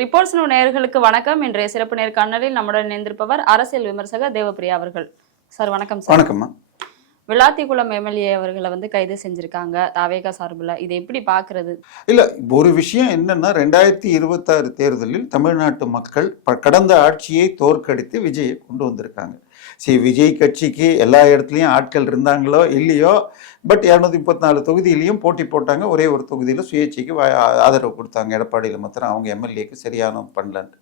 Reports நேயர்களுக்கு வணக்கம். இன்றைய சிறப்பு நேர்காணலில் நம்முடன் இணைந்திருப்பவர் அரசியல் விமர்சகர் தேவப்பிரியா அவர்கள். சார் வணக்கம். சார் வணக்கம்மா. விளாத்திக்குளம் எம்எல்ஏ அவர்களை கைது செஞ்சிருக்காங்க தாவேகா சார்பில். இதை எப்படி பாக்குறது? இல்ல, ஒரு விஷயம் என்னன்னா 2026 தேர்தலில் தமிழ்நாட்டு மக்கள் கடந்த ஆட்சியை தோற்கடித்து விஜயை கொண்டு வந்திருக்காங்க. சரி, விஜய் கட்சிக்கு எல்லா இடத்துலையும் ஆட்கள் இருந்தாங்களோ இல்லையோ, பட் 234 தொகுதியிலையும் போட்டி போட்டாங்க. ஒரே ஒரு தொகுதியில் சுயேட்சைக்கு ஆதரவு கொடுத்தாங்க. எடப்பாடியில் மாத்திரம் அவங்க எம்எல்ஏக்கு சரியான பண்ணலன்ட்டு.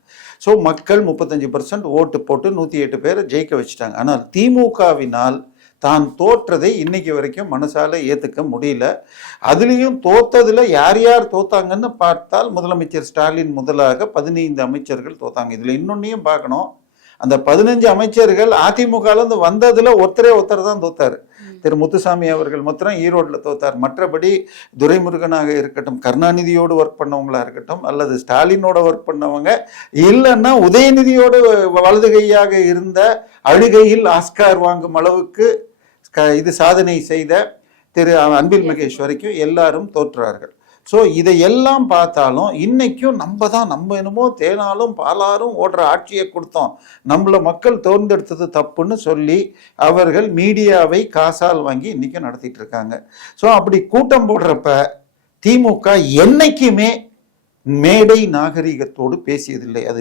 ஸோ மக்கள் 35% ஓட்டு போட்டு 108 பேரை ஜெயிக்க வச்சுட்டாங்க. ஆனால் திமுகவினால் தான் தோற்றதை இன்னைக்கு வரைக்கும் மனசால ஏத்துக்க முடியல. அதுலேயும் தோத்ததுல யார் யார் தோத்தாங்கன்னு பார்த்தால் முதலமைச்சர் ஸ்டாலின் முதலாக 15 அமைச்சர்கள் தோத்தாங்க. இதுல இன்னொன்னையும் பார்க்கணும். அந்த 15 அமைச்சர்கள் அதிமுகலேருந்து வந்ததுல ஒருத்தர் தான் தோத்தாரு. திரு முத்துசாமி அவர்கள் மாத்திரம் ஈரோட்டில் தோத்தார். மற்றபடி துரைமுருகனாக இருக்கட்டும், கருணாநிதியோடு ஒர்க் பண்ணவங்களா இருக்கட்டும், அல்லது ஸ்டாலினோட ஒர்க் பண்ணவங்க, இல்லைன்னா உதயநிதியோடு வலது கையாக இருந்த அழுகையில் ஆஸ்கார் வாங்கும் அளவுக்கு இது சாதனை செய்த திரு அன்பில் மகேஷ் வரைக்கும் எல்லாரும் தோற்றார்கள். ஸோ இதையெல்லாம் பார்த்தாலும் இன்னைக்கும் நம்ம என்னமோ தேனாலும் பாலாரும் ஓடுற ஆட்சியை கொடுத்தோம், நம்மள மக்கள் தேர்ந்தெடுத்தது தப்புன்னு சொல்லி அவர்கள் மீடியாவை காசால் வாங்கி இன்னைக்கும் நடத்திட்டு இருக்காங்க. ஸோ அப்படி கூட்டம் போடுறப்ப திமுக என்னைக்குமே மேடை நாகரிகத்தோடு பேசியதில்லை. அது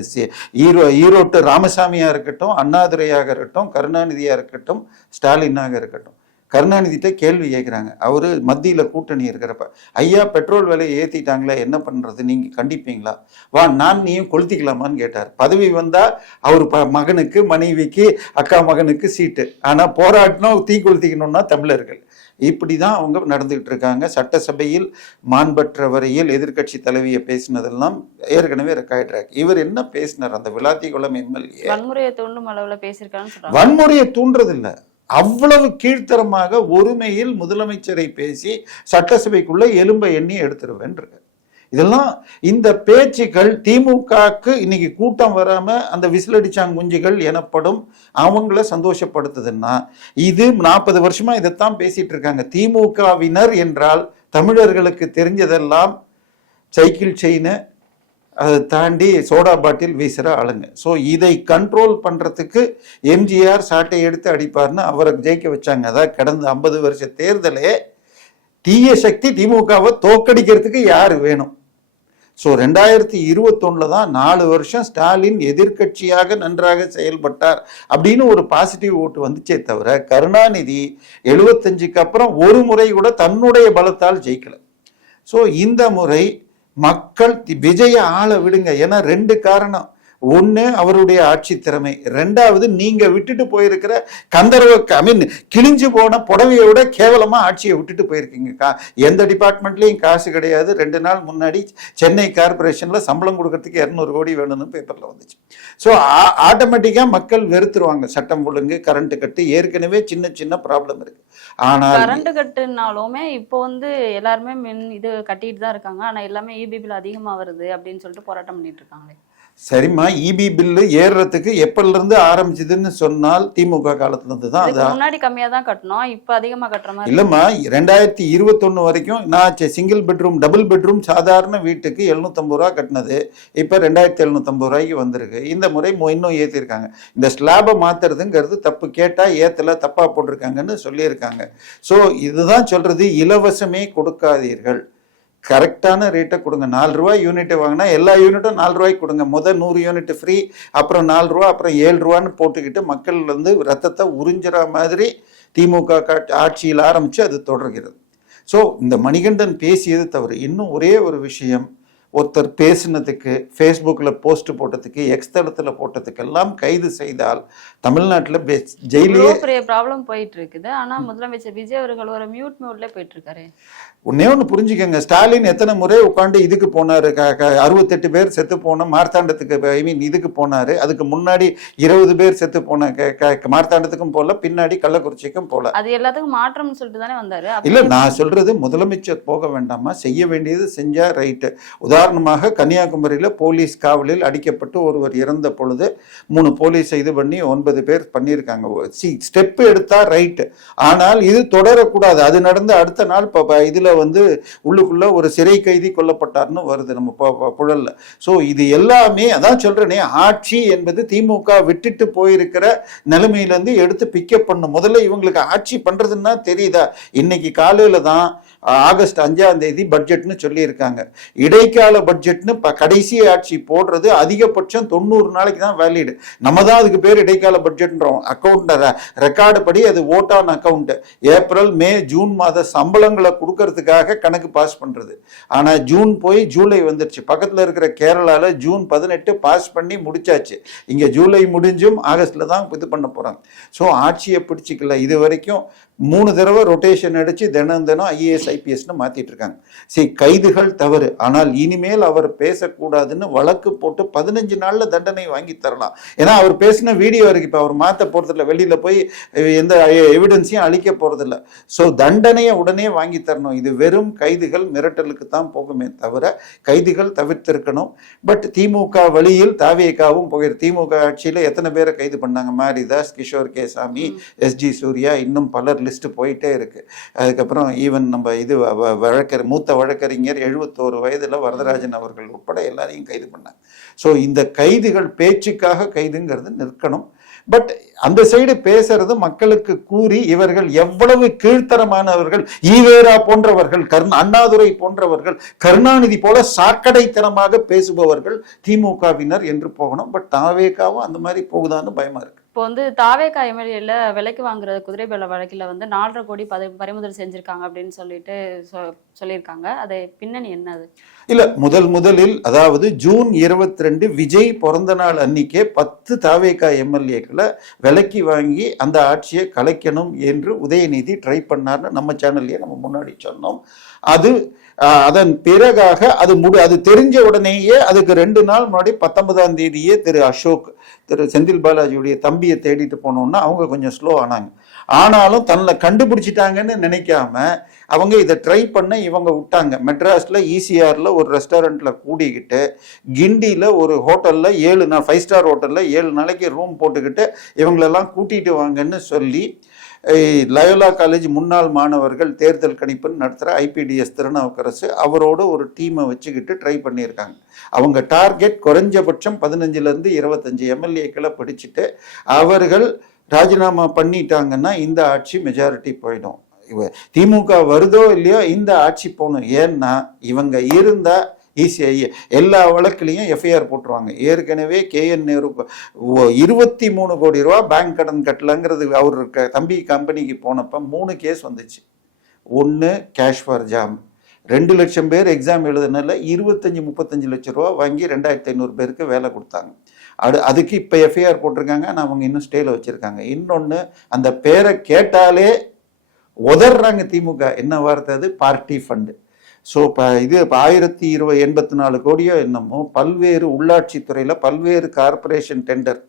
ஈரோட்டு ராமசாமியா இருக்கட்டும், அண்ணாதுரையாக இருக்கட்டும், கருணாநிதியா இருக்கட்டும், ஸ்டாலினாக இருக்கட்டும். கருணாநிதிட்ட கேள்வி கேட்குறாங்க. அவரு மத்தியில் கூட்டணி இருக்கிறப்ப, ஐயா பெட்ரோல் விலையை ஏற்றிட்டாங்களே, என்ன பண்ணுறது, நீங்கள் கண்டிப்பீங்களா, வா நான் நீயும் கொளுத்திக்கலாமான்னு கேட்டார். பதவி வந்தால் அவர் மகனுக்கு, மனைவிக்கு, அக்கா மகனுக்கு சீட்டு, ஆனால் போராட்டணும் தீ கொளுத்திக்கணும்னா தமிழர்கள். இப்படி தான் அவங்க நடந்துகிட்டு இருக்காங்க. சட்டசபையில் மாண்பற்ற வரையில் எதிர்கட்சி தலைவியை பேசினதெல்லாம் ஏற்கனவே ரெக்கார்ட் ஆகி. இவர் என்ன பேசினார் அந்த விளாத்திக்குளம் எம்எல்ஏ? வன்முறையை தூண்டும் அளவுல பேசியிருக்காங்க. வன்முறையை தூண்டுறதில்லை, அவ்வளவு கீழ்த்தரமாக ஒருமையில் முதலமைச்சரை பேசி சட்டசபைக்குள்ள எலும்பை எண்ணி எடுத்துருவேன். இதெல்லாம் இந்த பேச்சுக்கள் திமுகக்கு இன்னைக்கு கூட்டம் வராம அந்த விசிலடிச்சாங்குஞ்சிகள் எனப்படும் அவங்கள சந்தோஷப்படுத்துதுன்னா, இது 40 வருஷமா இதைத்தான் பேசிட்டு இருக்காங்க. திமுகவினர் என்றால் தமிழர்களுக்கு தெரிஞ்சதெல்லாம் சைக்கிள் செயினு, அதை தாண்டி சோடா பாட்டில் வீசுகிற ஆளுங்க. ஸோ இதை கண்ட்ரோல் பண்ணுறதுக்கு எம்ஜிஆர் சாட்டை எடுத்து அடிப்பார்னு அவரை ஜெயிக்க வச்சாங்க. அதான் கடந்த 50 வருஷ தேர்தலே தீய சக்தி திமுகவை தோக்கடிக்கிறதுக்கு யார் வேணும். ஸோ 2021 தான் 4 வருஷம் ஸ்டாலின் எதிர்கட்சியாக நன்றாக செயல்பட்டார் அப்படின்னு ஒரு பாசிட்டிவ் ஓட்டு வந்துச்சே தவிர, கருணாநிதி 75க்கு அப்புறம் ஒரு முறை கூட தன்னுடைய பலத்தால் ஜெயிக்கல. ஸோ இந்த முறை மக்கள் விஜய ஆள விடுங்க. ஏன்னா 2 காரணம். ஒன்று அவருடைய ஆட்சி திறமை, 2வது நீங்க விட்டுட்டு போயிருக்கிற கந்தர்வ கிழிஞ்சு போன புடவையை விட கேவலமா ஆட்சியை விட்டுட்டு போயிருக்கீங்க. எந்த டிபார்ட்மெண்ட்லயும் காசு கிடையாது. 2 நாள் முன்னாடி சென்னை கார்பரேஷன்ல சம்பளம் கொடுக்கறதுக்கு 200 கோடி வேணும்னு பேப்பர்ல வந்துச்சு. ஸோ ஆட்டோமேட்டிக்கா மக்கள் வெறுத்துருவாங்க. சட்டம் ஒழுங்கு, கரண்ட் கட்டு, ஏற்கனவே சின்ன ப்ராப்ளம் இருக்கு. ஆனால் கரண்ட் கட்டுனாலுமே இப்போ எல்லாருமே இது கட்டிட்டு தான் இருக்காங்க. ஆனா எல்லாமே இபி பில் அதிகமா வருது அப்படின்னு சொல்லிட்டு போராட்டம் பண்ணிட்டு இருக்காங்களே. சரிம்மா, இபி பில்லு ஏறுறதுக்கு எப்பல இருந்து ஆரம்பிச்சதுன்னு சொன்னால் திமுக காலத்துல இருந்து தான். முன்னாடி கம்மியா தான் கட்டணும், இப்ப அதிகமா கட்டுற மாதிரி இல்லம்மா. 2021 வரைக்கும் நான் சிங்கிள் பெட்ரூம், டபுள் பெட்ரூம் சாதாரண வீட்டுக்கு 750 ரூபா கட்டினது இப்ப 2750 ரூபாய்க்கு வந்திருக்கு. இந்த முறை இன்னும் ஏற்றிருக்காங்க. இந்த ஸ்லாபை மாத்துறதுங்கிறது தப்பு. கேட்டா ஏத்தல, தப்பா போட்டிருக்காங்கன்னு சொல்லியிருக்காங்க. ஸோ இதுதான் சொல்றது, இலவசமே கொடுக்காதீர்கள், கரெக்டான ரேட்டை கொடுங்க. 4 ரூபாய் யூனிட் வாங்கினா எல்லா யூனிட்டும் 4 ரூபாய்க்கு கொடுங்க. 100 யூனிட் ஃப்ரீ, அப்புறம் 4 ரூபா, அப்புறம் 7 ரூபான்னு போட்டுக்கிட்டு மக்கள் ரத்தத்தை உறிஞ்சுற மாதிரி திமுக ஆட்சியில் ஆரம்பிச்சு அது தொடர்கிறது. ஸோ இந்த மணிகண்டன் பேசியது தவறு. இன்னும் ஒரே ஒரு விஷயம், ஒருத்தர் பேசினதுக்கு, ஃபேஸ்புக்கில் போஸ்ட் போட்டதுக்கு, எக்ஸ் தளத்தில் போட்டதுக்கெல்லாம் கைது செய்தால் தமிழ்நாட்டில் ஜெயிலே பெரிய ப்ராப்ளம் போயிட்டு இருக்குது. ஆனா முதலமைச்சர் விஜய் அவர்கள் ஒரு மியூட் மோட்ல போயிட்டு இருக்காரு. ஒன்னே ஒன்று புரிஞ்சுக்கங்க, ஸ்டாலின் எத்தனை முறை உட்காந்து இதுக்கு போனாரு, 68 பேர் செத்து போன மார்த்தாண்டத்துக்கு, இதுக்கு போனாரு. அதுக்கு முன்னாடி 20 பேர் செத்து போன மார்த்தாண்டத்துக்கும் போல, பின்னாடி கள்ளக்குறிச்சிக்கும் போல. அது எல்லாத்துக்கும் மாற்றம்னு சொல்லிட்டு தானே வந்தாரு. இல்ல, நான் சொல்றது முதலமைச்சர் போக வேண்டாமா, செய்ய வேண்டியது செஞ்சா ரைட்டு. உதாரணமாக கன்னியாகுமரியில் போலீஸ் காவலில் அடிக்கப்பட்டு ஒருவர் இறந்த பொழுது 3 போலீஸ் இது பண்ணி 9 பேர் பண்ணியிருக்காங்க. ஸ்டெப் எடுத்தா ரைட்டு. ஆனால் இது தொடரக்கூடாது. அது நடந்து அடுத்த நாள் இதுல வந்து உள்ளுக்குள்ள ஒரு சிறை கைதி கொல்லப்பட்டார்னு வருது நம்ம புழல்ல. ஸோ இது எல்லாமே அதான் சொல்றேனே, ஆட்சி என்பது திமுக விட்டுட்டு போயிருக்கிற நிலைமையிலேருந்து எடுத்து பிக்கப் பண்ணும். முதல்ல இவங்களுக்கு ஆட்சி பண்றதுன்னா தெரியுதா? இன்னைக்கு காலையில தான் ஆகஸ்ட் 5ஆம் தேதி பட்ஜெட்னு சொல்லியிருக்காங்க. இடைக்கால பட்ஜெட்னு கடைசி ஆட்சி போடுறது அதிகபட்சம் 90 நாளைக்கு தான் வேலிடு. நம்ம தான் அதுக்கு பேர் இடைக்கால பட்ஜெட்ன்றோம். அக்கௌண்ட் ரெக்கார்டு படி அது vote on account. April May June மாத சம்பளங்களை கொடுக்கறதுக்காக கணக்கு பாஸ் பண்றது. ஆனா ஜூன் போய் ஜூலை வந்துருச்சு. பக்கத்துல இருக்கிற கேரளால ஜூன் 18 பாஸ் பண்ணி முடிச்சாச்சு. இங்க ஜூலை முடிஞ்சும் ஆகஸ்ட்ல தான் இது பண்ண போறாங்க. ஸோ ஆட்சியை பிடிச்சிக்கல. இது வரைக்கும் 3 தடவை ரொட்டேஷன் அடிச்சு தினம் IAS IPSன்னு மாத்திட்டு இருக்காங்க. சரி, கைதுகள் தவறு, ஆனால் இனிமேல் அவர் பேசக்கூடாதுன்னு வழக்கு போட்டு 15 நாள்ல தண்டனை வாங்கி தரலாம். ஏன்னா அவர் பேசின வீடியோ இருக்கு. இப்ப அவர் மாத்த போறதில்ல, வெளியில போய் எந்த எவிடன்ஸையும் அளிக்க போறதில்ல. ஸோ தண்டனையை உடனே வாங்கி தரணும். இது வெறும் கைதுகள் மிரட்டலுக்கு தான் போகுமே தவிர கைதுகள் தவிர்த்திருக்கணும். பட் திமுக வழியில் தாவேகாவும் போகிற திமுக ஆட்சியில எத்தனை பேரை கைது பண்ணாங்க? மாரிதாஸ், கிஷோர் கே சாமி, SG சூர்யா, இன்னும் பலர் லிஸ்ட் போயிட்டே இருக்கு. அதுக்கப்புறம் ஈவன் நம்ம இது மூத்த வழக்கறிஞர் 71 வயதுல வரதராஜன் அவர்கள் உட்பட எல்லாரையும் கைது பண்ணாங்க. ஸோ இந்த கைதுகள் பேச்சுக்காக கைதுங்கிறது நிற்கணும். பட் அந்த சைடு பேசுறது மக்களுக்கு கூறி இவர்கள் எவ்வளவு கீழ்த்தரமானவர்கள், ஈவேரா போன்றவர்கள், அண்ணாதுரை போன்றவர்கள், கருணாநிதி போல சாக்கடைத்தனமாக பேசுபவர்கள் திமுகவினர் என்று போகணும். பட் தாவேகாவும் அந்த மாதிரி போகுதான்னு பயமா இருக்கு. இப்போ வந்து தாவேகா எம்எல்ஏல விலைக்கு வாங்குற குதிரைபேல வழக்கில் வந்து 4.5 கோடி பறிமுதல் செஞ்சிருக்காங்க அப்படின்னு சொல்லிட்டு சொல்லியிருக்காங்க. அது பின்னணி என்னது? இல்ல, முதலில் அதாவது ஜூன் 22 விஜய் பிறந்த நாள் அன்னைக்கே 10 தாவேகா எம்எல்ஏக்களை விலைக்கு வாங்கி அந்த ஆட்சியை கலைக்கணும் என்று உதயநிதி ட்ரை பண்ணார்னு நம்ம சேனல்லையே நம்ம முன்னாடி சொன்னோம். அதன் பிறகாக அது தெரிஞ்ச உடனேயே அதுக்கு 2 நாள் முன்னாடி 19ஆம் தேதியே திரு செந்தில் பாலாஜியுடைய தம்பியை தேடிட்டு போனோம்னா அவங்க கொஞ்சம் ஸ்லோ ஆனாங்க. ஆனாலும் தன்னை கண்டுபிடிச்சிட்டாங்கன்னு நினைக்காம அவங்க இதை ட்ரை பண்ண இவங்க விட்டாங்க. மெட்ராஸ்ல ECRல ஒரு ரெஸ்டாரண்ட்ல கூடிக்கிட்டு, கிண்டியில ஒரு ஹோட்டல்ல 7 நாள் 5 ஸ்டார் ஹோட்டல்ல 7 நாளைக்கு ரூம் போட்டுக்கிட்டு இவங்களெல்லாம் கூட்டிட்டு வாங்கன்னு சொல்லி லயோலா காலேஜ் முன்னாள் மாணவர்கள் தேர்தல் கணிப்புன்னு நடத்துகிற IPDS திருநாவுக்கரசு அவரோட ஒரு டீமை வச்சுக்கிட்டு ட்ரை பண்ணியிருக்காங்க. அவங்க டார்கெட் குறைஞ்சபட்சம் 15லேருந்து 25 எம்எல்ஏக்களை பிடிச்சிட்டு அவர்கள் ராஜினாமா பண்ணிட்டாங்கன்னா இந்த ஆட்சி மெஜாரிட்டி போயிடும். திமுக வருதோ இல்லையோ இந்த ஆட்சி போகணும். ஏன்னா இவங்க இருந்தா ஈஸியாக எல்லா வழக்குலையும் FIR போட்டுருவாங்க. ஏற்கனவே KN நேரு 23 கோடி ரூபா பேங்க் கடன் கட்டலங்கிறது அவர் தம்பி கம்பெனிக்கு போனப்போ 3 கேஸ் வந்துச்சு. 1 கேஷ் ஃபார் ஜாம், 2 லட்சம் பேர் எக்ஸாம் எழுதுனால 25-35 லட்சம் ரூபா வாங்கி 2500 பேருக்கு வேலை கொடுத்தாங்க. அதுக்கு இப்போ FIR போட்டிருக்காங்க. ஆனால் அவங்க இன்னும் ஸ்டேல வச்சிருக்காங்க. இன்னொன்று, அந்த பேரை கேட்டாலே உதறாங்க திமுக. என்ன வார்த்தை அது? Party fund. ஸோ இப்போ இது 1084 கோடியோ என்னமோ பல்வேறு உள்ளாட்சி துறையில் பல்வேறு கார்பரேஷன் டெண்டர்.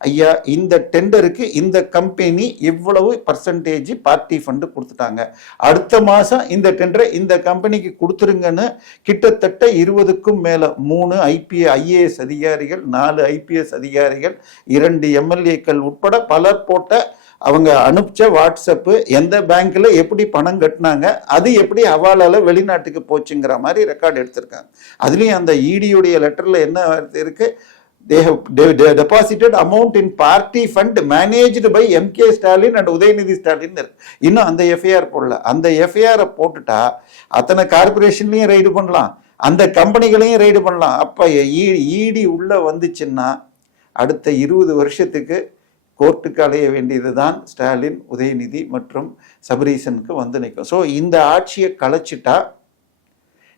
ஐயா, இந்த டெண்டருக்கு இந்த கம்பெனி இவ்வளவு பர்சன்டேஜ் பார்ட்டி ஃபண்டு கொடுத்துட்டாங்க. அடுத்த மாதம் இந்த டெண்டரை இந்த கம்பெனிக்கு கொடுத்துருங்கன்னு கிட்டத்தட்ட 20க்கும் மேலே 3 IAS அதிகாரிகள், 4 IPS அதிகாரிகள், 2 MLAக்கள் உட்பட பலர் போட்ட அவங்க அனுப்பிச்ச வாட்ஸ்அப்பு எந்த பேங்க்ல எப்படி பணம் கட்டினாங்க, அது எப்படி ஹவாலால வெளிநாட்டுக்கு போச்சுங்கிற மாதிரி ரெக்கார்டு எடுத்திருக்காங்க. அதுலேயும் அந்த EDயுடைய லெட்டர்ல என்ன இருக்கு? They have deposited amount in party fund managed by MK Stalin and Udhayanidhi Stalin. இன்னும் அந்த FIR போடல. அந்த FIR போட்டுட்டா அத்தனை கார்பரேஷன்லையும் ரைடு பண்ணலாம், அந்த கம்பெனிகளையும் ரைடு பண்ணலாம். அப்ப ED உள்ள வந்துச்சுன்னா அடுத்த 20 வருஷத்துக்கு கோர்ட்டுக்கு அலைய வேண்டியதுதான் ஸ்டாலின், உதயநிதி மற்றும் சபரீசனுக்கு வந்து நிற்கும். ஸோ இந்த ஆட்சியை கலைச்சிட்டா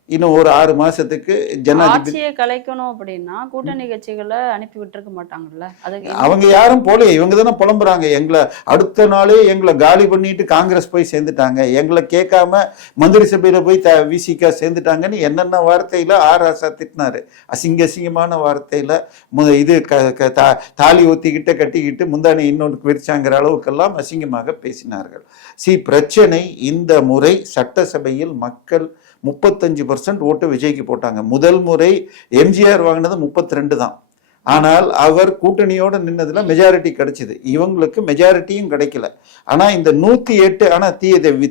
இன்னும் ஒரு 6 மாசத்துக்கு ஆட்சியை கலைக்கணும் அப்படின்னா கூட்டணி கட்சிகளை அனுப்பி விட்டுருக்க மாட்டாங்கல்ல. அதுக்கு அவங்க யாரும் போல, இவங்க தானே புலம்புறாங்க. எங்களை அடுத்த நாளே எங்களை காலி பண்ணிட்டு காங்கிரஸ் போய் சேர்ந்துட்டாங்க, எங்களை கேட்காம மந்திரி சபையில போய் VCK சேர்ந்துட்டாங்கன்னு என்னென்ன வார்த்தையில ராசா திட்டினாரு. அசிங்கமான வார்த்தையில இது தாலி ஒத்திக்கிட்ட கட்டிக்கிட்டு முந்தானி இன்னொன்று விரிச்சாங்கிற அளவுக்கெல்லாம் அசிங்கமாக பேசினார்கள். பிரச்சனை இந்த முறை சட்டசபையில் மக்கள் 35% ஓட்டு விஜய்க்கு போட்டாங்க. முதல் முறை MGR வாங்கினது 32 தான். ஆனால் அவர் கூட்டணியோட நின்னதுல மெஜாரிட்டி கிடைச்சது, இவங்களுக்கு மெஜாரிட்டியும் கிடைக்கல. ஆனா இந்த 108, ஆனா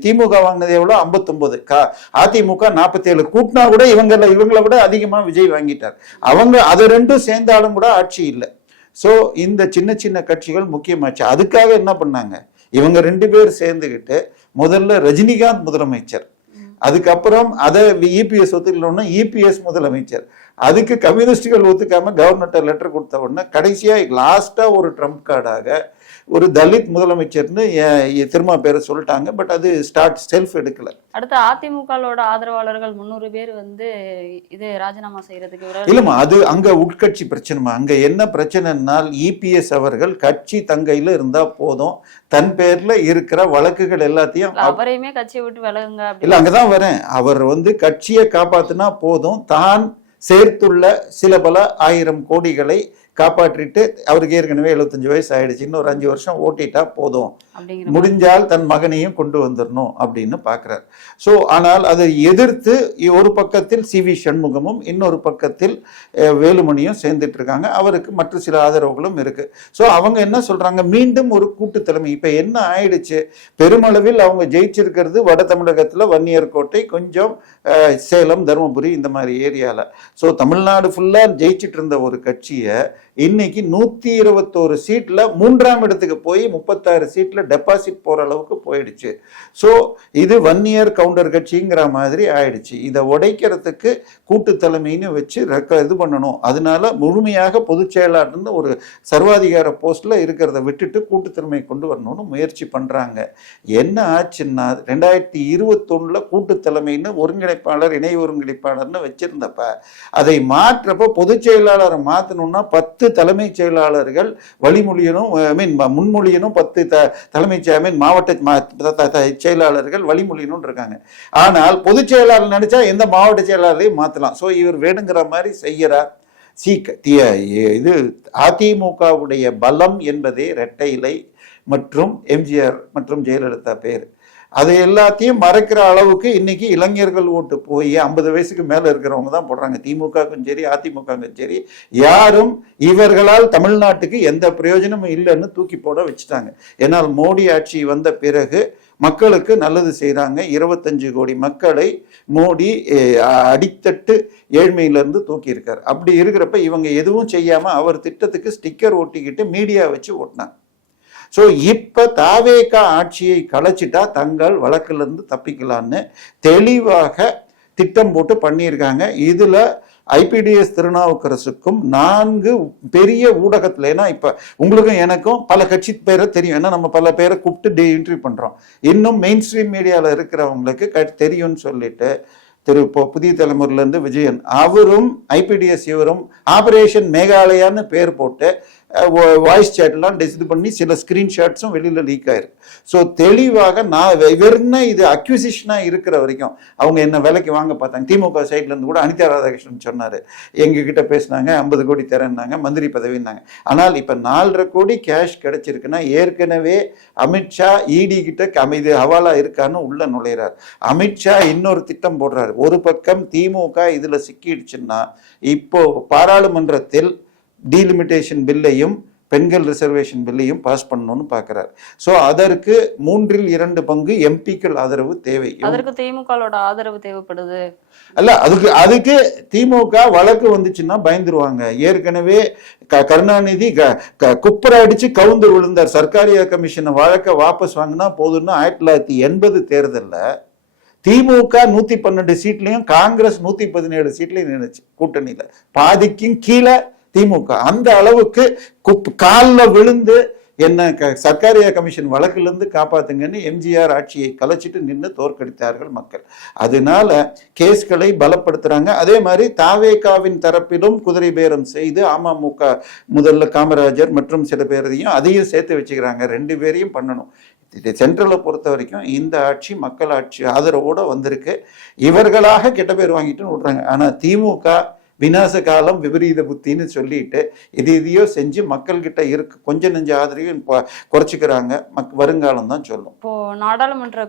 திமுக வாங்கினது எவ்வளோ 59, அதிமுக 47, கூட்டினா கூட இவங்களை விட அதிகமா விஜய் வாங்கிட்டார். அவங்க அது ரெண்டும் சேர்ந்தாலும் கூட ஆட்சி இல்லை. ஸோ இந்த சின்ன சின்ன கட்சிகள் முக்கியமாச்சு. அதுக்காக என்ன பண்ணாங்க, இவங்க 2 பேர் சேர்ந்துக்கிட்டு முதல்ல ரஜினிகாந்த் முதலமைச்சர், அதுக்கப்புறம் அதை இபிஎஸ் ஒத்துக்கலன்னா இபிஎஸ் முதலமைச்சர், அதுக்கு கம்யூனிஸ்டுகள் ஒத்துக்காம கவர்னர்கிட்ட லெட்டர் கொடுத்த உடனே கடைசியா லாஸ்டா ஒரு ட்ரம்ப் கார்டாக ஒரு தலித் முதலமைச்சர்னு திரும்ப பேரை சொல்லிட்டாங்க. பட் அது செல்ஃப் எடுக்கல. அடுத்து அதிமுகவோட ஆதரவாளர்கள் 300 பேர் வந்து இது ராஜினாமா செய்யறதுக்கு இல்லம்மா, அது அங்க உட்கட்சி பிரச்சனைமா. அங்க என்ன பிரச்சனைனால் இபிஎஸ் அவர்கள் கட்சி தங்கையில இருந்தா போதும், தன் பேர்ல இருக்கிற வழக்குகள் எல்லாத்தையும் அவரையுமே கட்சியை விட்டு விலகுங்க. இல்ல, அங்கதான் வரேன். அவர் வந்து கட்சியை காப்பாத்தினா போதும், தான் சேர்த்துள்ள சில பல 1000 கோடிகளை காப்பாற்றிட்டு, அவருக்கு ஏற்கனவே 75 வயசு ஆயிடுச்சு, இன்னொரு 5 வருஷம் ஓட்டிட்டா போதும், முடிஞ்சால் தன் மகனையும் கொண்டு வந்துடணும் அப்படின்னு பாக்குறாரு. ஸோ ஆனால் அதை எதிர்த்து ஒரு பக்கத்தில் சிவி சண்முகமும் இன்னொரு பக்கத்தில் வேலுமணியும் சேர்ந்துட்டு இருக்காங்க. அவருக்கு மற்ற சில ஆதரவுகளும் இருக்கு. ஸோ அவங்க என்ன சொல்றாங்க, மீண்டும் ஒரு கூட்டு தலைமை. இப்ப என்ன ஆயிடுச்சு, பெருமளவில் அவங்க ஜெயிச்சிருக்கிறது வட தமிழகத்துல வன்னியர்கோட்டை, கொஞ்சம் சேலம், தருமபுரி இந்த மாதிரி ஏரியால. ஸோ தமிழ்நாடு ஃபுல்லா ஜெயிச்சிட்டு இருந்த ஒரு கட்சியை இன்னைக்கு 121 சீட்ல 3ஆம் இடத்துக்கு போய் 36 சீட்ல டெபாசிட் போற அளவுக்கு போயிடுச்சு. ஸோ இது வன்னியர் கவுண்டர் கட்சிங்கிற மாதிரி ஆயிடுச்சு. இதை உடைக்கிறதுக்கு கூட்டு தலைமைன்னு வச்சு இது பண்ணணும். அதனால முழுமையாக பொதுச் செயலாளர்னு ஒரு சர்வாதிகார போஸ்ட்ல இருக்கிறத விட்டுட்டு கூட்டு தலைமை கொண்டு வரணும்னு முயற்சி பண்றாங்க. என்ன ஆச்சுன்னா 2021 கூட்டு தலைமைன்னு ஒருங்கிணைப்பாளர், இணை ஒருங்கிணைப்பாளர்னு வச்சிருந்தப்ப அதை மாற்றப்ப பொதுச் செயலாளரை மாற்றணும்னா 10 தலைமைச் செயலாளர்கள் வழிமொழியனும், முன்மொழியனும் 10 தலைமைச் மாவட்ட செயலாளர்கள் வழிமொழியனும் இருக்காங்க. ஆனால் பொதுச் செயலாளர் நினைச்சா எந்த மாவட்ட செயலாளரையும் மாற்றலாம். ஸோ இவர் வேணுங்கிற மாதிரி செய்யறார். இது அதிமுகவுடைய பலம் என்பதே இரட்டை இலை மற்றும் எம்ஜிஆர் மற்றும் ஜெயலலிதா பேர். அதை எல்லாத்தையும் மறைக்கிற அளவுக்கு இன்னைக்கு இளைஞர்கள் ஓட்டு போய் 50 வயசுக்கு மேல இருக்கிறவங்க தான் போடுறாங்க. திமுகக்கும் சரி அதிமுகக்கும் சரி, யாரும் இவர்களால் தமிழ்நாட்டுக்கு எந்த பிரயோஜனமும் இல்லைன்னு தூக்கி போட வச்சுட்டாங்க. ஏன்னால் மோடி ஆட்சி வந்த பிறகு மக்களுக்கு நல்லது செய்யறாங்க. 25 கோடி மக்களை மோடி அடித்தட்டு ஏழ்மையிலிருந்து தூக்கி இருக்காரு. அப்படி இருக்கிறப்ப இவங்க எதுவும் செய்யாம அவர் திட்டத்துக்கு ஸ்டிக்கர் ஒட்டிக்கிட்டு மீடியா வச்சு ஓட்டினாங்க. ஸோ இப்போ தாவேகா ஆட்சியை கலைச்சிட்டா தங்கள் வழக்கிலிருந்து தப்பிக்கலான்னு தெளிவாக திட்டம் போட்டு பண்ணியிருக்காங்க. இதுல ஐபிடிஎஸ் திருநாவுக்கரசுக்கும் 4 பெரிய ஊடகத்துல, ஏன்னா இப்ப உங்களுக்கும் எனக்கும் பல கட்சி பேரை தெரியும், ஏன்னா நம்ம பல பேரை கூப்பிட்டு இன்டர்வியூ பண்றோம். இன்னும் மெயின் ஸ்ட்ரீம் மீடியால இருக்கிறவங்களுக்கு தெரியும்னு சொல்லிட்டு புதிய தலைமுறையிலேருந்து விஜயன் அவரும் ஐபிடிஎஸ் இவரும் ஆபரேஷன் மேகாலயான்னு பேர் போட்டு வாய்ஸ் சேட்லாம் இது பண்ணி சில ஸ்கிரீன்ஷாட்ஸும் வெளியில லீக் ஆயிருக்கு. ஸோ தெளிவாக இவர்னா இது அக்யூசிஷனா இருக்கிற வரைக்கும் அவங்க என்ன விலைக்கு வாங்க பார்த்தாங்க. திமுக சைட்ல இருந்து கூட அனிதா ராதாகிருஷ்ணன் சொன்னாரு, எங்க கிட்ட பேசினாங்க, 50 கோடி தரேன்னாங்க, மந்திரி பதவினாங்க. ஆனால் இப்ப 4.5 கோடி கேஷ் கிடைச்சிருக்குன்னா ஏற்கனவே அமித்ஷா இடி கிட்ட இது ஹவாலா இருக்கான்னு உள்ள நுழையிறார். அமித்ஷா இன்னொரு திட்டம் போடுறாரு. ஒரு பக்கம் திமுக இதுல சிக்கிடுச்சுன்னா இப்போ பாராளுமன்றத்தில் டீலிமிட்டேஷன் பில்லையும் பெண்கள் ரிசர்வேஷன் பில்லையும் பாஸ் பண்ணணும்னு பாக்குறாரு. சோ அதற்கு 3/2 பங்கு எம்பிக்கள் ஆதரவு தேவை. அதற்கு திமுகவோட ஆதரவு தேவைப்படுது. அல்ல, அதுக்கு திமுக வழக்கு வந்துச்சுன்னா பயந்துருவாங்க. ஏற்கனவே கருணாநிதி குப்பரை அடிச்சு கவுந்து விழுந்தார். சர்க்காரியா கமிஷன் வழக்க வாபஸ் வாங்கினா போதும்னு 1980 தேர்தல்ல திமுக 112 சீட்லையும் காங்கிரஸ் 117 சீட்லையும் நினைச்சு கூட்டணியில பாதிக்கும் கீழே திமுக. அந்த அளவுக்கு காலில் விழுந்து என்ன சர்க்காரியா கமிஷன் வழக்கிலிருந்து காப்பாத்துங்கன்னு எம்ஜிஆர் ஆட்சியை கலைச்சிட்டு நின்று தோற்கடித்தார்கள் மக்கள். அதனால கேஸ்களை பலப்படுத்துறாங்க. அதே மாதிரி தாவேகாவின் தரப்பிலும் குதிரை பேரம் செய்து அமமுக முதல்ல காமராஜர் மற்றும் சில பேரையும் அதையும் சேர்த்து வச்சுக்கிறாங்க. 2 பேரையும் பண்ணணும். சென்ட்ரலை பொறுத்த வரைக்கும் இந்த ஆட்சி மக்கள் ஆட்சி ஆதரவோட வந்திருக்கு. இவர்களாக கெட்ட பேர் வாங்கிட்டு விடுறாங்க. ஆனா திமுக விநாச காலம் விபரீத புத்தின்னு சொல்லிட்டு இதையோ செஞ்சு மக்கள்கிட்ட இருக்கு கொஞ்சம் நெஞ்ச ஆதரவையும் குறைச்சிக்கிறாங்க. வருங்காலம் தான் சொல்லும். இப்போ நாடாளுமன்ற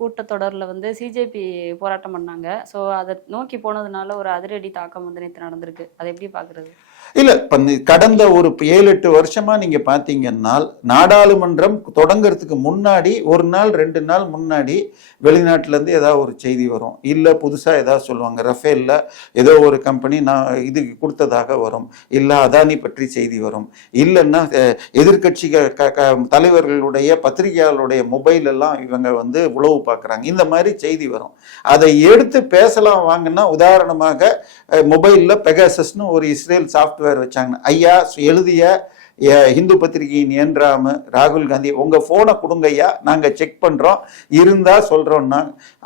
கூட்டத்தொடர்ல வந்து சிஜேபி போராட்டம் பண்ணாங்க. ஸோ அதை நோக்கி போனதுனால ஒரு அதிரடி தாக்கம் வந்து நேற்று நடந்திருக்கு. அதை எப்படி பாக்குறது? இல்ல கடந்த ஒரு 7-8 வருஷமா நீங்க பாத்தீங்கன்னா நாடாளுமன்றம் தொடங்குறதுக்கு முன்னாடி 1 நாள் 2 நாள் முன்னாடி வெளிநாட்டுல இருந்து ஏதாவது ஒரு செய்தி வரும், இல்ல புதுசா ஏதாவது சொல்லுவாங்க, ரஃபேல்ல ஏதோ ஒரு கம்பெனி நான் இது கொடுத்ததாக வரும், இல்ல அதானி பற்றி செய்தி வரும், இல்லைன்னா எதிர்கட்சிகள் தலைவர்களுடைய பத்திரிகையாளருடைய மொபைல் எல்லாம் இவங்க வந்து உளவு பார்க்குறாங்க, இந்த மாதிரி செய்தி வரும். அதை எடுத்து பேசலாம் வாங்கன்னா, உதாரணமாக மொபைல்ல பெகாசஸ்னு ஒரு இஸ்ரேல் சாஃப்ட்வேர் வச்சாங்க. ஐயா எழுதிய இந்து பத்திரிகையின் இயன்றாம ராகுல் காந்தி உங்க போனை கொடுங்க ஐயா, நாங்க செக் பண்றோம், இருந்தா சொல்றோம்னா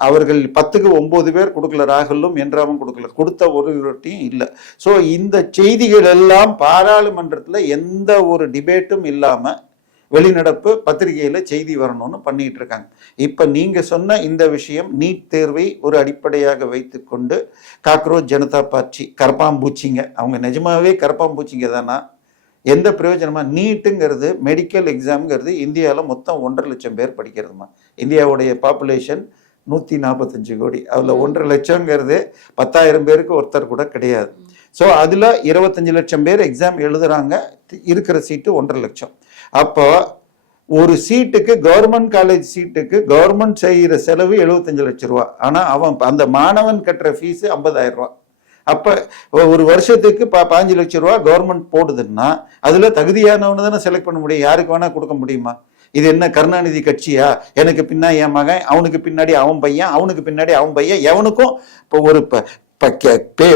அவர்கள் 10க்கு 9 பேர் கொடுக்கல, ராகுலும் என்றாமும் கொடுக்கல, கொடுத்த ஒரு ரொட்டியும் இல்லை. ஸோ இந்த செய்திகள் எல்லாம் பாராளுமன்றத்தில் எந்த ஒரு டிபேட்டும் இல்லாம வெளிநடப்பு பத்திரிகையில செய்தி வரணும்னு பண்ணிட்டு இருக்காங்க. இப்ப நீங்க சொன்ன இந்த விஷயம் நீட் தேர்வை ஒரு அடிப்படையாக வைத்துக்கொண்டு காக்ரோச் ஜனதா பார்ட்டி கரப்பாம்பூச்சிங்க, அவங்க நிஜமாவே கரப்பாம்பூச்சிங்க தானா? எந்த பிரயோஜனமா? நீட்டுங்கிறது மெடிக்கல் எக்ஸாம்ங்கிறது இந்தியாவில் மொத்தம் 1.5 லட்சம் பேர் படிக்கிறதுமா. இந்தியாவுடைய பாப்புலேஷன் 145 கோடி, அதில் 1.5 லட்சங்கிறது 10,000 பேருக்கு ஒருத்தர் கூட கிடையாது. ஸோ அதில் 25 லட்சம் பேர் எக்ஸாம் எழுதுறாங்க, இருக்கிற சீட்டு 1.5 லட்சம். அப்போ ஒரு சீட்டுக்கு கவர்மெண்ட் காலேஜ் சீட்டுக்கு கவர்மெண்ட் செய்கிற செலவு 75 லட்சம் ரூபா, ஆனால் அவன் அந்த மாணவன் கட்டுற ஃபீஸு 50,000 ரூபா. அப்போ ஒரு வருஷத்துக்கு 5 லட்சம் ரூபா கவர்மெண்ட் போடுதுன்னா அதில் தகுதியானவனு தானே செலக்ட் பண்ண முடியும், யாருக்கு வேணா கொடுக்க முடியுமா? இது என்ன கருணாநிதி கட்சியா? எனக்கு பின்னாடி என் மகன், அவனுக்கு பின்னாடி அவன் பையன், அவனுக்கு பின்னாடி அவன் பையன், எவனுக்கும் இப்போ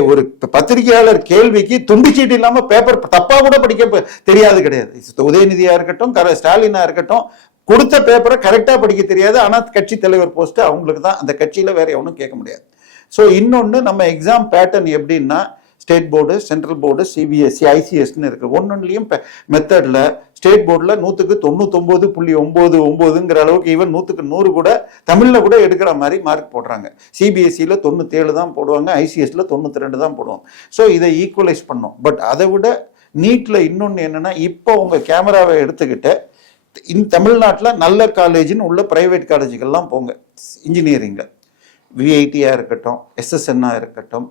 ஒரு பத்திரிகையாளர் கேள்விக்கு துண்டிச்சீட்டு இல்லாம பேப்பர் தப்பா கூட படிக்க தெரியாது கிடையாது. உதயநிதியா இருக்கட்டும், ஸ்டாலினா இருக்கட்டும், கொடுத்த பேப்பரை கரெக்டா படிக்க தெரியாது. ஆனா கட்சி தலைவர் போஸ்ட் அவங்களுக்கு தான், அந்த கட்சியில வேற எவனும் கேட்க முடியாது. ஸோ இன்னொன்னு, நம்ம எக்ஸாம் பேட்டர்ன் எப்படின்னா state board, central board, CBSE, ஐசிஎஸ்ன்னு இருக்கு. ஒன்னொன்னுலயும் மெத்தட்ல ஸ்டேட் போர்டில் 100க்கு 99.99ங்கிற அளவுக்கு, ஈவன் 100க்கு 100 கூட தமிழ்ல கூட எடுக்கிற மாதிரி மார்க் போடுறாங்க. சிபிஎஸ்சியில் 97 தான் போடுவாங்க, ஐசிஎஸ்ல 92 தான் போடுவாங்க. ஸோ இதை ஈக்குவலைஸ் பண்ணோம். பட் அதை விட நீட்ல இன்னொன்று என்னன்னா, இப்போ உங்க கேமராவை எடுத்துக்கிட்டு தமிழ்நாட்டில் நல்ல காலேஜ்னு உள்ள பிரைவேட் காலேஜுக்கெல்லாம் போங்க. இன்ஜினியரிங்ல விஐடியா இருக்கட்டும், எஸ்எஸ்என்னா இருக்கட்டும்,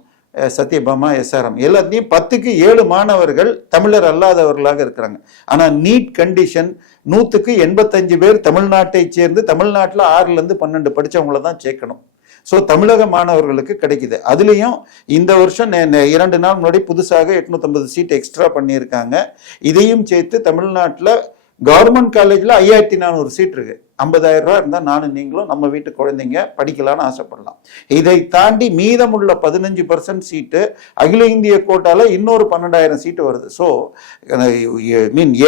சத்யபாமா, எஸ்ஆர்எம், எல்லாத்தையும் 10க்கு 7 மாணவர்கள் தமிழர் அல்லாதவர்களாக இருக்கிறாங்க. ஆனால் நீட் கண்டிஷன் 100க்கு 85 பேர் தமிழ்நாட்டை சேர்ந்து தமிழ்நாட்டில் 6லேருந்து 12 படித்தவங்கள தான் சேர்க்கணும். ஸோ தமிழக மாணவர்களுக்கு கிடைக்குது. அதுலேயும் இந்த வருஷம் 2 நாள் முன்னாடி புதுசாக 850 சீட் எக்ஸ்ட்ரா பண்ணியிருக்காங்க. இதையும் சேர்த்து தமிழ்நாட்டில் கவர்மெண்ட் காலேஜில் 5400 சீட் இருக்கு. 50,000 ரூபா இருந்தால் நானும் நீங்களும் நம்ம வீட்டு குழந்தைங்க படிக்கலான்னு ஆசைப்படலாம். இதை தாண்டி மீதமுள்ள 15% சீட்டு அகில இந்திய கோட்டால இன்னொரு 12,000 சீட்டு வருது. ஸோ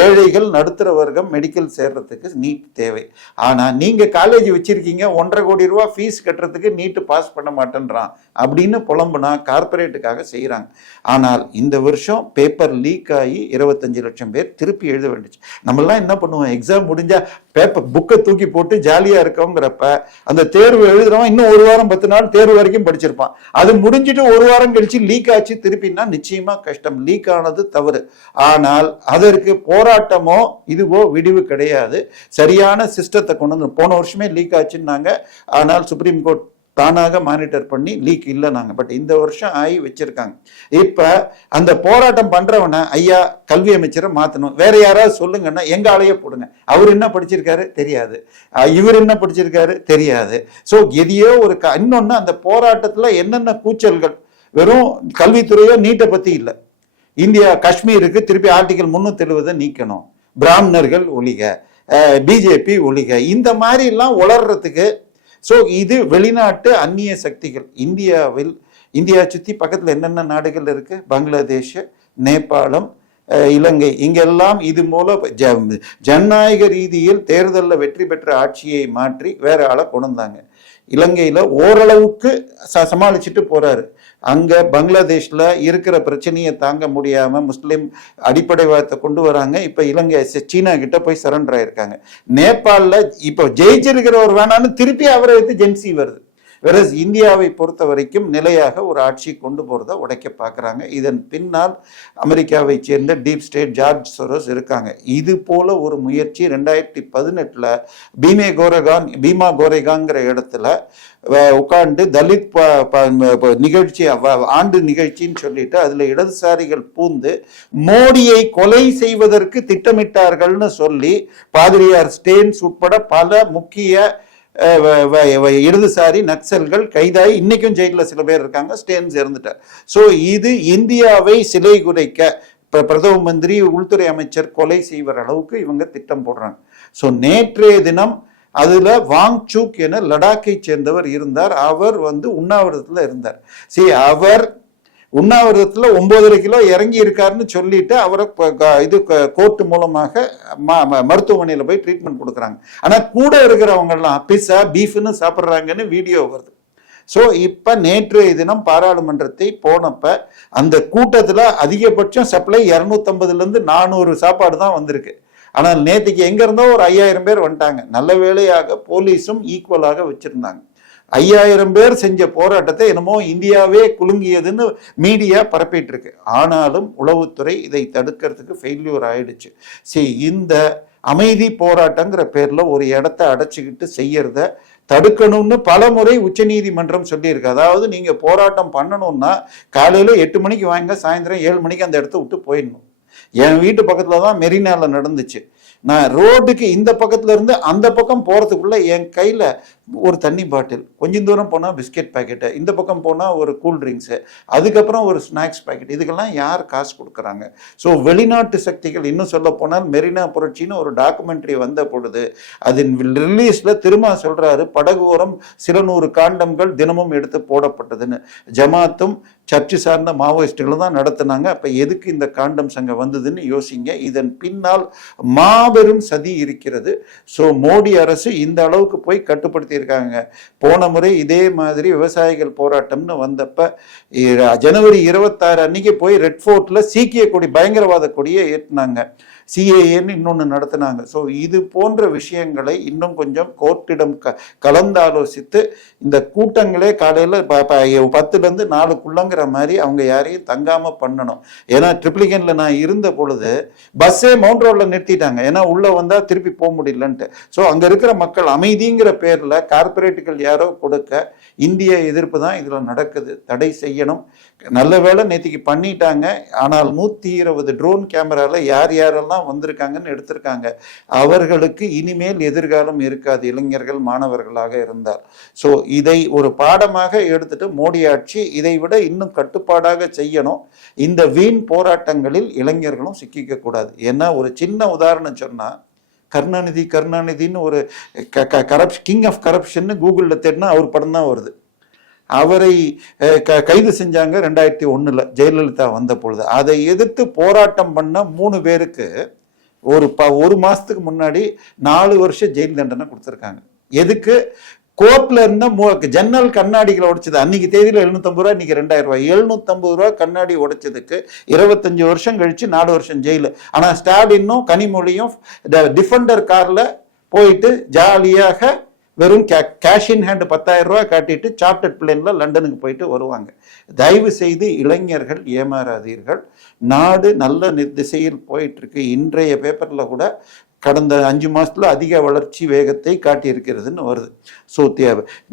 ஏழைகள், நடுத்தர வர்க்கம் மெடிக்கல் சேர்றதுக்கு நீட் தேவை. ஆனால் நீங்கள் காலேஜ் வச்சிருக்கீங்க, 1.5 கோடி ரூபா ஃபீஸ் கட்டுறதுக்கு நீட்டு பாஸ் பண்ண மாட்டேன்றான் அப்படின்னு புலம்புனா கார்பரேட்டுக்காக செய்கிறாங்க. ஆனால் இந்த வருஷம் பேப்பர் லீக் ஆகி 25 லட்சம் பேர் திருப்பி எழுத வேண்டிச்சு. நம்மளாம் என்ன பண்ணுவோம், எக்ஸாம் முடிஞ்சா பேப்பர் புக்கை தூக்கி போட்டு ஜாலியா இருக்கோங்கிறப்ப அந்த தேர்வு எழுதுறவன் இன்னும் 1 வாரம் 10 நாள் தேர்வு வரைக்கும் படிச்சிருப்பான். அது முடிஞ்சிட்டு 1 வாரம் கழிச்சு லீக் ஆச்சு திருப்பினா நிச்சயமா கஷ்டம். லீக் ஆனது தவறு. ஆனால் அதற்கு போராட்டமோ இதுவோ விடிவு கிடையாது. சரியான சிஸ்டத்தை கொண்டு வந்து, போன வருஷமே லீக் ஆச்சுன்னாங்க, ஆனால் சுப்ரீம் கோர்ட் தானாக மானிட்டர் பண்ணி லீக் இல்லை நாங்க. பட் இந்த வருஷம் ஆகி வச்சிருக்காங்க. இப்ப அந்த போராட்டம் பண்றவன ஐயா கல்வி அமைச்சரை மாத்தணும், வேற யாராவது சொல்லுங்கன்னா எங்க ஆளையே போடுங்க. அவர் என்ன படிச்சிருக்காரு தெரியாது, இவர் என்ன படிச்சிருக்காரு தெரியாது. ஸோ எதையோ ஒரு இன்னொன்னு, அந்த போராட்டத்துல என்னென்ன கூச்சல்கள், வெறும் கல்வித்துறையோ நீட்டை பத்தி இல்லை. இந்தியா காஷ்மீருக்கு திருப்பி ஆர்டிகல் 370 நீக்கணும், பிராமணர்கள் ஒழிக, பிஜேபி ஒழிக, இந்த மாதிரி எல்லாம் உளர்றதுக்கு. ஸோ இது வெளிநாட்டு அந்நிய சக்திகள். இந்தியா சுற்றி பக்கத்தில் என்னென்ன நாடுகள் இருக்கு, பங்களாதேஷ், நேபாளம், இலங்கை, இங்கெல்லாம் இது மூலம் ஜனநாயக ரீதியில் தேர்தலில் வெற்றி பெற்ற ஆட்சியை மாற்றி வேற ஆளை கொண்டு வந்தாங்க. இலங்கையில் ஓரளவுக்கு சமாளிச்சுட்டு போறாரு. அங்க பங்களாதேஷ்ல இருக்கிற பிரச்சனையை தாங்க முடியாம முஸ்லிம் அடிப்படைவாதத்தை கொண்டு வராங்க. இப்ப இலங்கை சீனா கிட்ட போய் சரண்டர் ஆயிருக்காங்க. நேபாளில் இப்ப ஜெயிச்சிருக்கிறவர் வேணான்னு திருப்பி அவரை எடுத்து ஜென்சி வருது. வேற இந்தியாவை பொறுத்த வரைக்கும் நிலையாக ஒரு ஆட்சி கொண்டு போறதை உடைக்க பார்க்குறாங்க. இதன் பின்னால் அமெரிக்காவை சேர்ந்த டீப் ஸ்டேட் ஜார்ஜ் சொரோஸ் இருக்காங்க. இது போல ஒரு முயற்சி 2018 பீமா கோரேகாங்கிற இடத்துல உட்கார்ந்து தலித் நிகழ்ச்சி ஆண்டு நிகழ்ச்சின்னு சொல்லிட்டு அதுல இடதுசாரிகள் பூந்து மோடியை கொலை செய்வதற்கு திட்டமிட்டார்கள்னு சொல்லி பாதிரியார் ஸ்டேன்ஸ் உட்பட பல முக்கிய இடதுசாரி நக்சல்கள் கைதாகி இன்னைக்கும் ஜெயிலில் சில பேர் இருக்காங்க. ஸ்டேன்ஸ் இறந்துட்டார். ஸோ இது இந்தியாவை சிலை குறைக்க பிரதம மந்திரி உள்துறை அமைச்சர் கொலை செய்வர் அளவுக்கு இவங்க திட்டம் போடுறாங்க. ஸோ நேற்றைய தினம் அதுல வாங்சூக் என லடாக்கை சேர்ந்தவர் இருந்தார். அவர் உண்ணாவிரதத்துல இருந்தார். சரி, அவர் உண்ணாவிரதத்துல 9.5 கிலோ இறங்கி இருக்காருன்னு சொல்லிட்டு அவரை இது கோர்ட் மூலமாக மருத்துவமனையில போய் ட்ரீட்மெண்ட் கொடுக்குறாங்க. ஆனா கூட இருக்கிறவங்க எல்லாம் பிஸ்ஸா பீஃப்னு சாப்பிட்றாங்கன்னு வீடியோ வருது. ஸோ இப்ப நேற்றைய தினம் பாராளுமன்றத்தை போனப்ப அந்த கூட்டத்துல அதிகபட்சம் சப்ளை 250 400 சாப்பாடு தான் வந்திருக்கு. ஆனால் நேற்றுக்கு எங்க இருந்தோ ஒரு 5000 பேர் வந்துட்டாங்க. நல்ல வேளையாக போலீஸும் ஈக்குவலாக வச்சிருந்தாங்க. 5000 பேர் செஞ்ச போராட்டத்தை என்னமோ இந்தியாவே குலுங்கியதுன்னு மீடியா பரப்பிட்டு இருக்கு. ஆனாலும் உளவுத்துறை இதை தடுக்கிறதுக்கு ஃபெயில்யூர் ஆயிடுச்சு. சரி, இந்த அமைதி போராட்டங்கிற பேர்ல ஒரு இடத்த அடைச்சிக்கிட்டு செய்யறத தடுக்கணும்னு பல முறை உச்சநீதிமன்றம் சொல்லியிருக்கு. அதாவது நீங்க போராட்டம் பண்ணணும்னா காலையில 8 மணிக்கு வாங்க, சாயந்தரம் 7 மணிக்கு அந்த இடத்த விட்டு போயிடணும். என் வீட்டு பக்கத்துல தான் மெரினால நடந்துச்சு. நான் ரோடுக்கு இந்த பக்கத்துல இருந்து அந்த பக்கம் போறதுக்குள்ள என் கையில ஒரு தண்ணி பாட்டில், கொஞ்சம் தூரம் போனா பிஸ்கெட் பாக்கெட்டு, இந்த பக்கம் போனா ஒரு கூல் ட்ரிங்க்ஸு, அதுக்கப்புறம் ஒரு ஸ்நாக்ஸ் பாக்கெட், இதுக்கெல்லாம் யார் காசு கொடுக்குறாங்க? ஸோ வெளிநாட்டு சக்திகள், இன்னும் சொல்ல போனால் மெரினா புரட்சின்னு ஒரு டாக்குமெண்ட்ரி வந்த பொழுது அதன் ரிலீஸ்ல திரும்ப சொல்றாரு, படகோரம் சில 100 காண்டம்கள் தினமும் எடுத்து போடப்பட்டதுன்னு. ஜமாத்தும் சர்ச்சு சார்ந்த மாவோயிஸ்டுகளும் தான் நடத்தினாங்க. அப்ப எதுக்கு இந்த காண்டம்ஸ் அங்க வந்ததுன்னு யோசிங்க. இதன் பின்னால் மாபெரும் சதி இருக்கிறது. ஸோ மோடி அரசு இந்த அளவுக்கு போய் கட்டுப்படுத்தி இருக்காங்க. போன முறை இதே மாதிரி விவசாயிகள் போராட்டம்னு வந்தப்ப ஜனவரி 26 அன்னைக்கு போய் ரெட் ஃபோர்ட்ல சீக்கிய கொடி, பயங்கரவாத கொடியை ஏற்றினாங்க. சிஏஏன்னு இன்னொன்று நடத்தினாங்க. ஸோ இது போன்ற விஷயங்களை இன்னும் கொஞ்சம் கோர்ட்டிடம் கலந்தாலோசித்து இந்த கூட்டங்களே காலையில் 10லேருந்து 4க்குள்ளங்கிற மாதிரி அவங்க யாரையும் தங்காம பண்ணணும். ஏன்னா ட்ரிப்ளிகன்ல நான் இருந்த பொழுது பஸ்ஸே மவுண்ட் ரோட்ல நிறுத்திட்டாங்க. ஏன்னா உள்ள வந்தா திருப்பி போக முடியலன்ட்டு. ஸோ அங்க இருக்கிற மக்கள் அமைதிங்கிற பேர்ல கார்பரேட்டுகள் யாரோ கொடுக்க இந்திய எதிர்ப்பு தான் இதுல நடக்குது. தடை செய்யணும். நல்ல வேளை நேற்றுக்கு பண்ணிட்டாங்க. ஆனால் 120 ட்ரோன் கேமரால யார் யாரெல்லாம் வந்திருக்காங்கன்னு எடுத்திருக்காங்க. அவர்களுக்கு இனிமேல் எதிர்காலம் இருக்காது, இளைஞர்கள் மாணவர்களாக இருந்தார். ஸோ இதை ஒரு பாடமாக எடுத்துட்டு மோடி ஆட்சி இதை விட இன்னும் கட்டுப்பாடாக செய்யணும். இந்த வீண் போராட்டங்களில் இளைஞர்களும் சிக்கிக்க கூடாது. ஏன்னா ஒரு சின்ன உதாரணம் சொன்னா, கருணாநிதினு ஒரு கிங் ஆஃப் கரப்ஷன் கூகுளில் தேடினா அவர் படம் தான் வருது. அவரை கைது செஞ்சாங்க 2001 ஜெயலலிதா வந்த பொழுது. அதை எதிர்த்து போராட்டம் பண்ண 3 பேருக்கு ஒரு மாசத்துக்கு முன்னாடி 4 வருஷம் ஜெயில் தண்டனை கொடுத்துருக்காங்க. எதுக்கு? கோர்ட்ல இருந்த ஜன்னல் கண்ணாடிகளை உடைச்சது. அன்னைக்கு தேதியில 750 ரூபா, இன்னைக்கு 2000 ரூபாய். 750 ரூபா கண்ணாடி உடைச்சதுக்கு 25 வருஷம் கழிச்சு 4 வருஷம் ஜெயிலு. ஆனா ஸ்டாலினும் கனிமொழியும் டிஃபெண்டர் கார்ல போயிட்டு ஜாலியாக வெறும் கேஷ் இன் ஹேண்ட் 10,000 ரூபாய் காட்டிட்டு சார்ட்டர்ட் பிளேன்ல லண்டனுக்கு போயிட்டு வருவாங்க. தயவு செய்து இளைஞர்கள் ஏமாறாதீர்கள். நாடு நல்ல திசையில் போயிட்டு இருக்கு. இன்றைய பேப்பர்ல கூட கடந்த 5 மாசத்துல அதிக வளர்ச்சி வேகத்தை காட்டியிருக்கிறதுன்னு வருது. ஸோ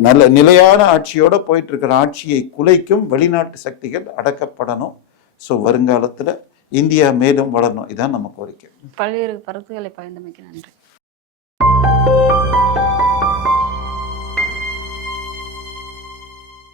நல்ல நிலையான ஆட்சியோட போயிட்டு இருக்கிற ஆட்சியை குலைக்கும் வெளிநாட்டு சக்திகள் அடக்கப்படணும். ஸோ வருங்காலத்துல இந்தியா மேலும் வளரணும். இதான் நம்ம கோரிக்கை. பல்வேறு கருத்துக்களை பகிர்ந்தமைக்கு நன்றி.